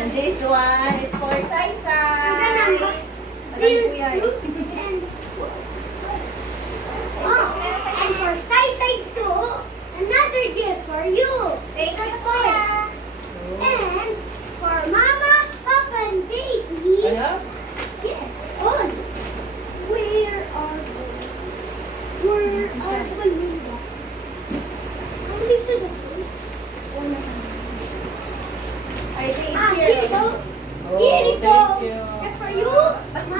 And this one is for Sai Sai. I'm gonna unbox this fruit and for Sai Sai too, another gift for you. Thank It's a you, toys. And for Mama, Papa, and Baby. Ayan. Yeah, on. Where are the balloons? How many should the place? I think Ah, it's here you here. go. Oh, Here you go. thank you. That's for you, Mama.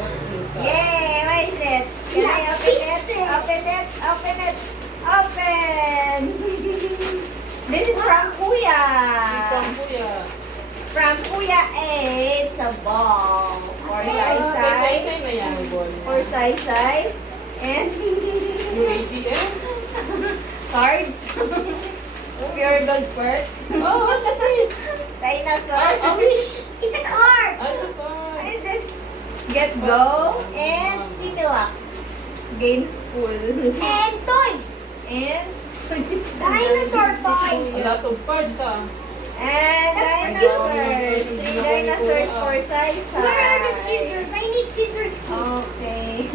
What's inside? Yay! What is it? Can I Yeah, open it? pieces. Open it! Open it! Open! This is from Kuya. This is from Kuya. From Kuya, it's a ball for Okay. Sai Kay Sai. Sai-Sai na yan, ball niya. For Sai Sai. And Yung ATM? cards. Pure gold perks. Oh, what is this? Dinosaur. I wish. It's a card. I saw What that. is this? Get Go and Similac. Games Pool. And toys. And Dinosaur toys. A lot of cards, ah. And dinosaurs. 3 dinosaurs for Sai Sai. Where are the scissors? I need scissors, please. Okay.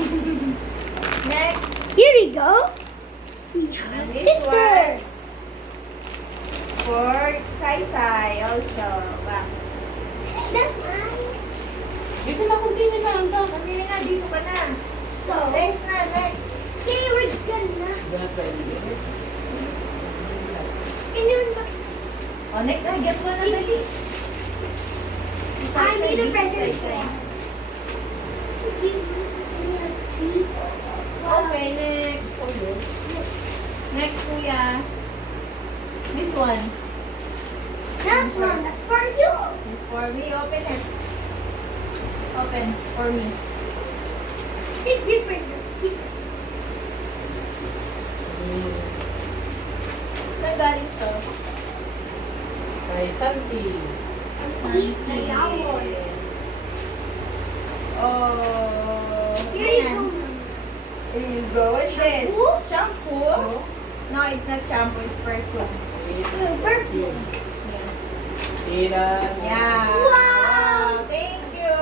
Next. Here we go. We have This scissors. For Sai Sai also. Wax. That's mine. Dito na continue na, hanggang. Pamili na, dito ka na. So, Next na, next. okay, we're gonna. Gonna try this. Can you unbox? Oh, next na, get one na dali. I need a present. Thank you. We have 3. Okay, next. Next, Kuya. This one. That one, that's for you. This for me. Open it. Open for me. It's different pieces. Saan galing to? Kay Santi. Eat the yawon. Oh. Here you ayan. go. Here you go. What's this? Shampoo? Shampoo? Oh, No, it's not shampoo. It's perfume. it's Perfume. Yeah. Sira. Yeah. Wow. Thank you.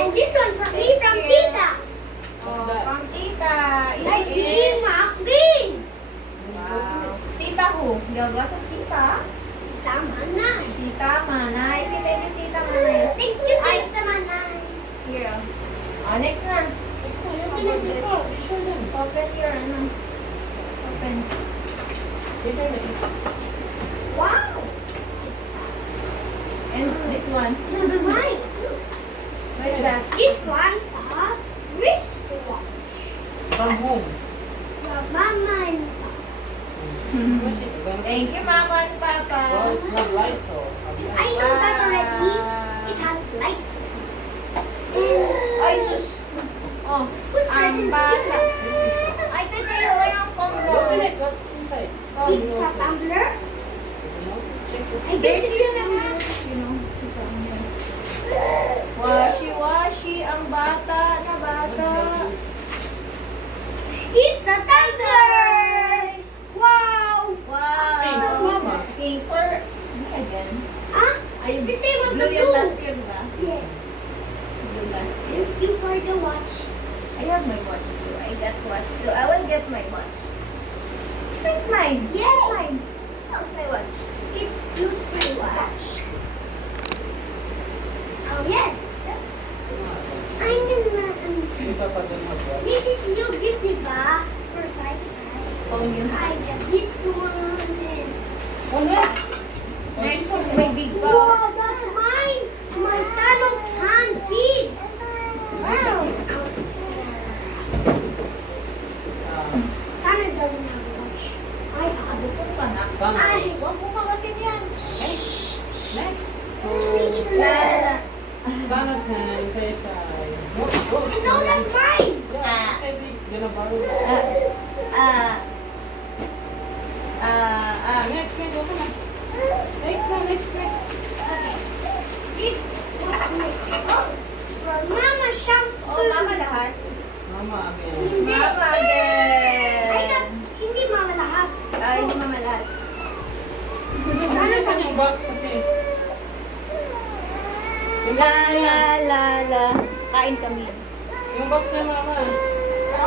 And this one's for me from Thank you. Tita. What's Oh, that? from Tita. It Lagi is. Macdin. Wow. Tita who? What's up, Tita? Tama na. Tita Manay. Si thank you, Tita Manay. Thank you, Tita Manay. Here. Oh, next na. Next na, yung pinag ko. I-show them. Open your ano. Open. Dito na isa. Wow. It's And this one. mine. What is that? This one's a wristwatch. From home. From Mama and Papa. Thank you, Mama and Papa. Well, it's not light, so. I know that already. It has lights. Ay, sus. Oh, Whose ang presents bata. is Ay, teka, yung combo. Open it. What's inside? It's a tumbler. Check it. I guess it's yung naman. You know, washi-washi ang bata na bata. It's a tumbler. Wow. Wow. Pink, Mama. Pink for me again. Ah, it's the same as the Blue yung blue. last year, ba? Yes. Blue last year. Thank you for the watch. I have my watch too. I got watch too. I will get my watch. Where's mine? Yay. Where's mine? How's my watch? It's Lucy watch. Oh yes. I'm gonna Isa pa din mag-watch. This is new gift, diba? For Sai-Sai. Oh, you I have. got this one and... Oh, next. Next one, my big bag. Wow, that's mine! My Thanos hand beads! Wow! Thanos doesn't have a watch. I have Gusto mo pa na? Thanos. Huwag mo kakatin yan. Next. So, it. Thanos and Sai-Sai. No, that's mine! Yeah, said we gonna borrow that. Next, wait, open na. Next na, next. It's what next? Oh, for Mama shampoo. Oh, mama lahat. Mama again. Hindi. Mama I got, again. hindi Mama lahat. Ay, hindi mama lahat. Ano yung box kasi? La la la la. Kain kami. Yung box niya, mama. So,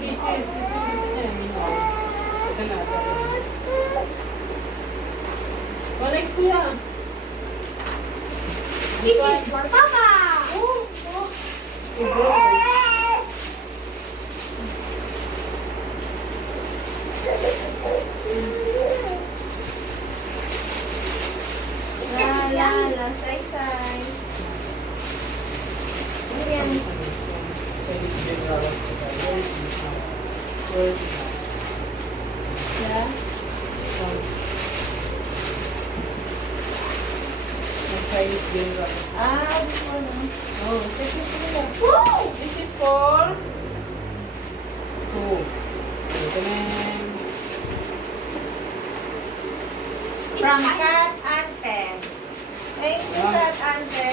Pieces. Gusto niya. Ito na. Oh, next kuya. this is for Papa. Oh, oh. La la la. Say. Ayan. Yeah. Chinese game ramen. This one. Oh, this is for Woo! This is for two. Ito na. From Cat Ante. Thank you, Yeah. Cat Ante.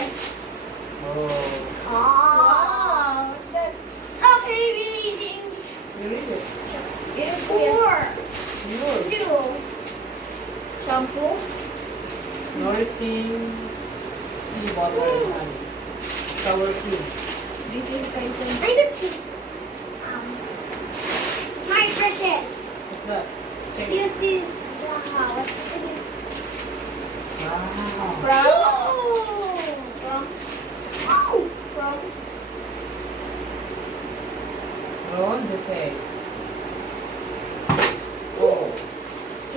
Oh, Oh. Wow. What's that? Okay, reading. you read it. It's clear. 4, Yours. 2. Shampoo. Nourishing sea water and honey. Shower cream. This is Tyson. I need to. My present. What's that? Check it. This is what's this again? Wow. From. Oh! From. Oh! From. Ron the tag. Oh.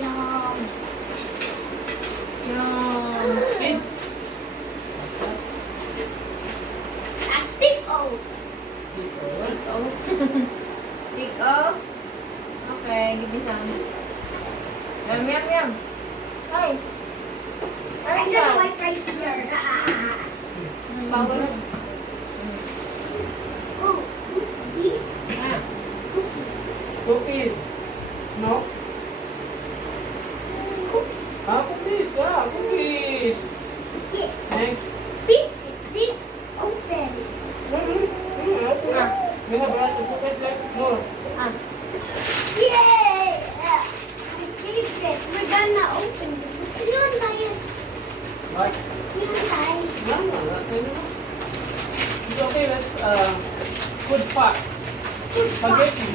Yum. Yum. Kids. What's that? A stick oh. Sticker. Oh. Stick off. Okay, give me some. Yum. Hi. I'm gonna wipe right here. Power. Oh, cookies. Ah. Cookies. Cookies. No? It's cookies. Ah, cookies. Yeah, cookies. Yes. Next. Biscuit. It's open. Okay. We have lots of cookies left. More. Ah. Yay! My favorite. We're gonna open this. Yun na yun. What? Yun tayo. No, not anymore. It's okay, let's food part. Spaghetti.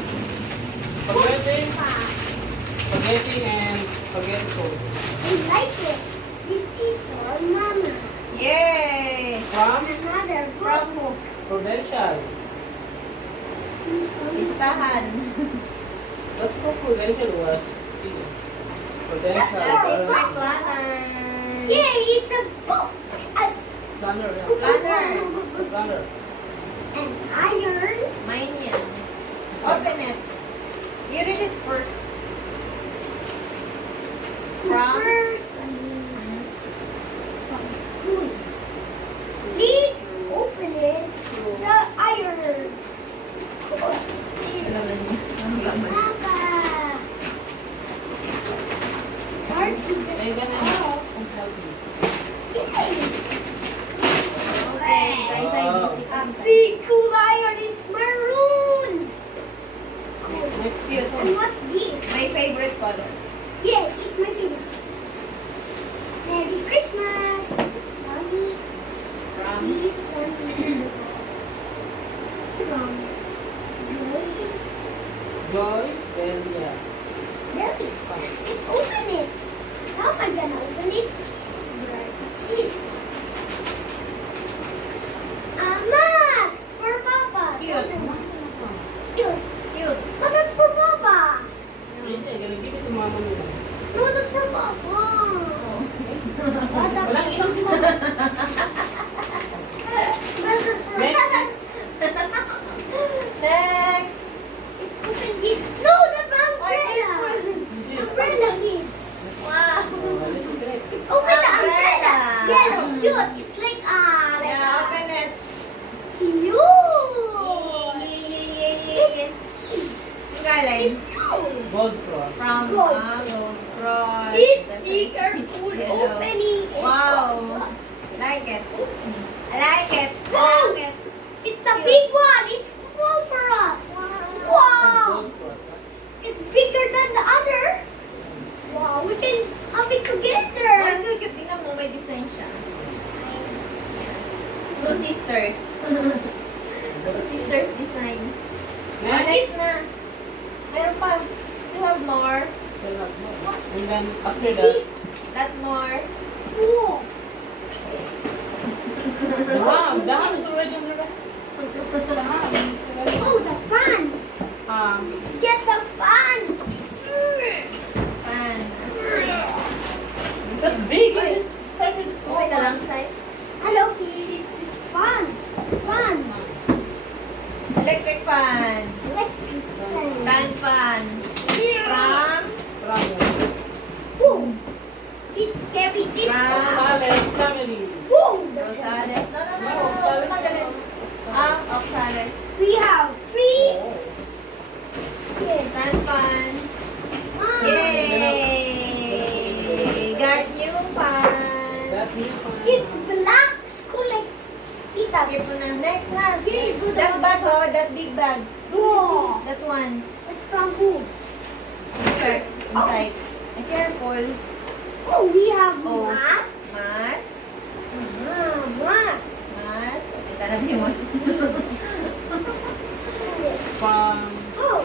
Spaghetti and spaghetti sauce. I like it. This is for Mama. Yay. From Another From book. Prudential. Isahan. Let's go Prudential. Let's see. Prudential. That is my planner. Yay, it's a book. Planner, yeah. Planner. It's a planner. An iron. Mine yan. Open it. You read it first. From. First. Let's open it. The iron. Papa. It's hard to get Ay, ganun. off. Ang healthy. Yay. Okay. Say busy ka. Big cool iron. It's maroon. Next Cute. And what's this? My favorite color. Yes, it's my favorite. Merry Christmas. Sunny. From. Please, Sunny. From Joy. Joyce, then yeah. Really? Let's open it. How am I gonna open it? Cheese. A mask for Papa. Cute. Something like- Cute. Cute. But that's for Papa. I'm gonna give it to mama nila. No, that's for Papa. But that's Walang ilang si mama. But that's for Next. Next. It's open this. No, the umbrella. This. Umbrella kids. Wow. This is great. It's open the umbrella. Umbrella. Yellow, cute. It's like Yeah, open it. cute. Yay. Galing. It's cute. Gold cross. From Gold. Gold Cross. It's That's bigger it. full Yellow. opening. it. Wow. Like it. I like it. I Wow. like it. It's a big one. It's full for us. From Wow. gold cross. Huh? It's bigger than the other. Wow, we can have it Oh, together. so cute. Tingnan mo, may design siya. Two sisters. Two sisters design. Next. Next na. Meron pa. You have more. Still have more. And then after that, That more. Cool. the ham is already on the rack. The ham is already. Oh, the fan. Um, Get the fan. Fan. that's big. You Wait. just start with the small Okay na lang, one. Sai. Hello, kids. It's just fun. Fun. Electric fan. Electric fan. Stand fan. From. From Boom. It's carry this. Rosales family. Boom. Rosales. No. No, Rosales Magaling. Oxales. We have 3. Oh. Yes. Stand fan. Ah. Yay! Got new fan. That new one. It's black. School like pitas. Give mo na. Next na. Yay, good. That bag, oh. That big bag. Whoa. That one. It's from who? Check inside. Be careful. Oh, we have Oh. masks. Mask. Masks. Mask. Okay, tarap niyo mas. From That Oh.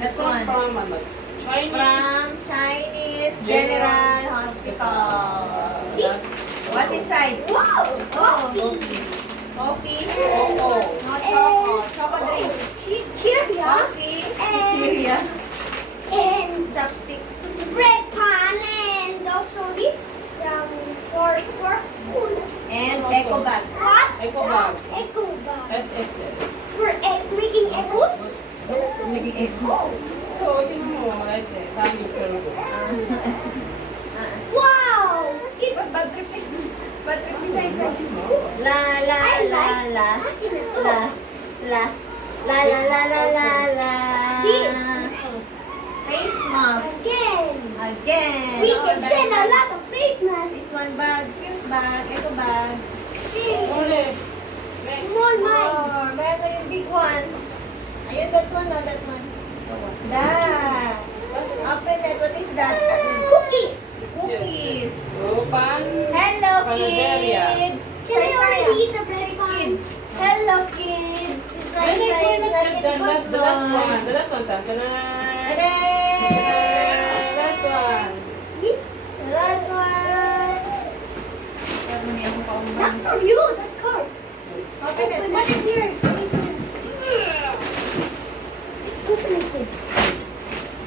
it's not one. from like Chinese. From Chinese General Hospital. That's What's inside? Wow. Coffee. Choco. No choco. Choco drink. Cheeria. Coffee. And- Cheeria. And Chopstick. bread pan and also this for spoons. And Also. eco bag. What? Eco bag. Eco bag. SSS. For making echoes. Naging eco. Oh. So, tingnan mo, SS. Sami servo. Wow. It's Bad trip. Bad trip design. La la I la like la. that. La. La la la la la la. This. Face mask. Again. Again. We Oh, can that sell a one. lot of face masks. This one bag, cute bag, eco bag. Uli. Next. Small mine. More. Meron na yung big one. Ayun, that one, no, that one. That. Open it. What is that? Cookies. Cookies. Rupan. Hello, Panaderia. kids. Can I already eat the bread pan? Kids. Hello, kids. The next one, the last one. The last one. Ta-da! Last one. Last one. Pero may akong paumbang. That's for you, that card. Open it. Put it here. Open it, kids.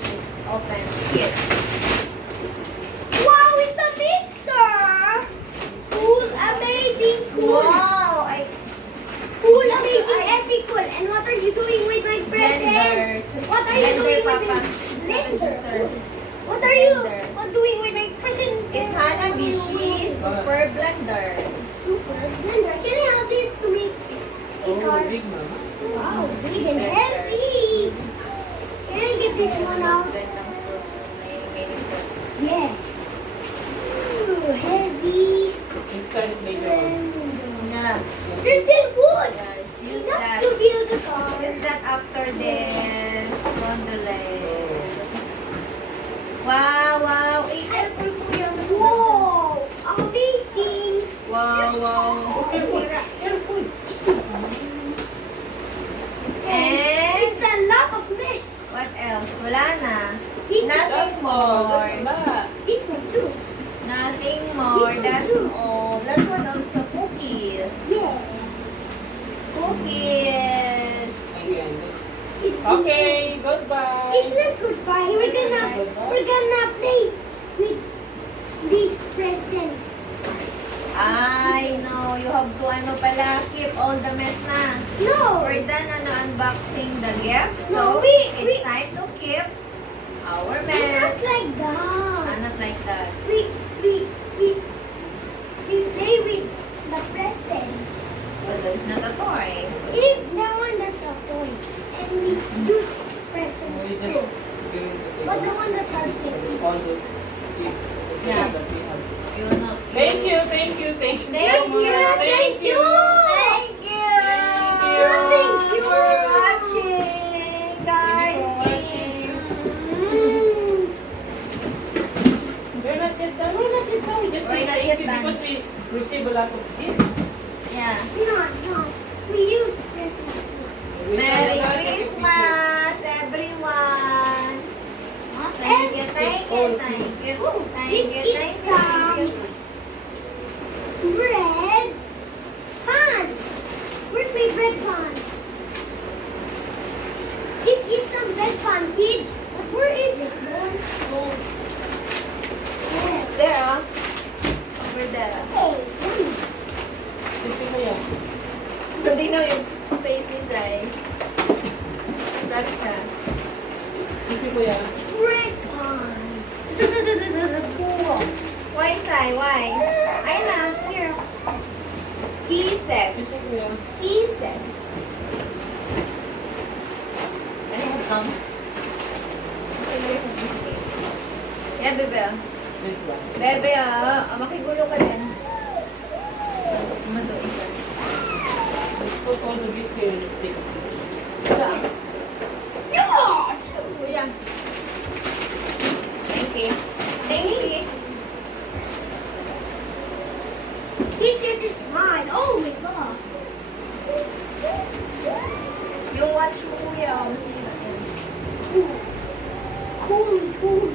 It's open. Kids. Wow, it's a mixer. Cool, amazing, cool. Wow! Cool, amazing, epic, cool. And what are you doing with my present? Blenders. What are you Blender, doing with Papa. my It's not a blender? juicer. What are you Blender. doing with my present? It's Hanabishi Super Blender. Super blender. Can I have this to make a Oh, car? big mama. Wow, big and heavy. Can I get this one out? Blend ng fruits. May mini fruits. Yeah. Ooh, heavy. Instant later on. Blender. Yeah. There's still wood. Guys, use Enough that. to build the car. Use that after this. Rondelet. Wow, wow. Eh, careful po yung Whoa, amazing. Wow, wow. Careful. And It's a lot of mess. what else? Wala na. This is Nothing That's more. more. There's a lot. this one too. Nothing more. This one That's too. all. That one also cookies. Yeah. Cookies. Again. It's Okay, goodbye. It's not goodbye. We're gonna play with these presents. I know. You have to ano pala, keep all the mess na. No. We're done na unboxing the gift. No, So, we- it's time to keep our We're mess. not like that. Not like that. We play with the presents. But that's not a toy. If that one that's a toy, and we use presents We too. just give it to But the one that's our It's kids. all the gift. Yes. that we have. You know. Thank you, thank you, thank you. Thank so much. you, Thank you. Thank you. Thank you. for watching, guys. Thank you for watching. Mm. We're not yet done. We're not yet done. We just say We're not thank yet you done. because we receive a lot of gifts. Yeah. No. We use Christmas one. Merry Christmas, everyone. Thank you, thank you, thank you. Thank Let's you, eat thank some you. bread pan. Where's my bread pan? Let's eat some bread pan, kids. Where is it, Lord? There. There, oh. Over there. Hey. Sisi mo yan. Hindi na yung face ni Zay. Sarap siya. Sisi mo yan. Bread pan. Cool. Why, Zay? Why? Ayun na, here. Kisses. Sisi mo yan. Kisses. Can I have some? Yeah, bebe. Wait lang. Bebe, makigulo ka din. Matuin ka. Gusto ko to be healthy. Yes. Yeah. Kuya. Thank you. Thank you. This is mine. Oh my god. Yung watch mo, kuya. Masira yan. Cool. Cool.